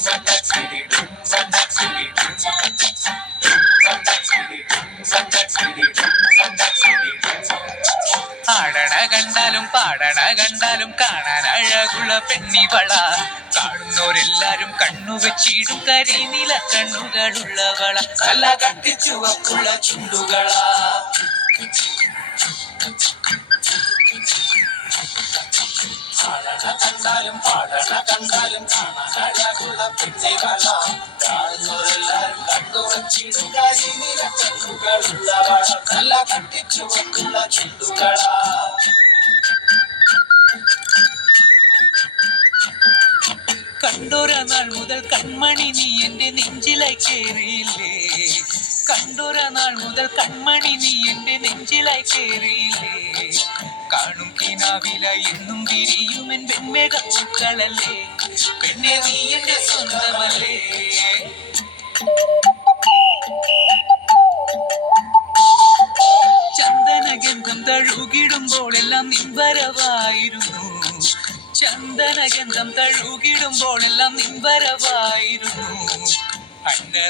ആടണ കണ്ടാലും പാടണ കണ്ടാലും കാണാൻ അഴകുള്ള പെണ്ണിവള. കാണുന്നോരെല്ലാരും കണ്ണുവെച്ചിടും കരിനില കണ്ണുകളുള്ളവള. നല്ല കട്ടിച്ചുവപ്പുള്ള ചുണ്ടുകളാ. കണ്ടാലും പാടണ കണ്ടാലും കാണാൻ അഴകുള്ള പെണ്ണിവള. കാണുന്നോരെല്ലാരും കണ്ണുവെച്ചിടും കരിനില കണ്ണുകളുള്ളവള. നല്ല കട്ടിച്ചുവപ്പുള്ള ചുണ്ടുകളാ. കണ്ടോര നാൾ മുതൽ കൺമണി നീ എന്റെ നെഞ്ചിലായി കേറിയില്ലേ. കണ്ടോര നാൾ മുതൽ കൺമണി നീ എന്റെ നെഞ്ചിലായി കേറിയില്ലേ. കാണും കിനാവില എന്നും വിരിയുമെൻ വെൺമേഘപ്പൂക്കളല്ലേ. പെണ്ണെ നീ എന്റെ സ്വന്തമല്ലേ. ചന്ദനഗന്ധം തഴുകിടുമ്പോഴെല്ലാം നിൻവരവായിരുന്നു. ചന്ദനഗന്ധം തഴുകിടുമ്പോഴെല്ലാം നിൻവരവായിരുന്നു. അന്ന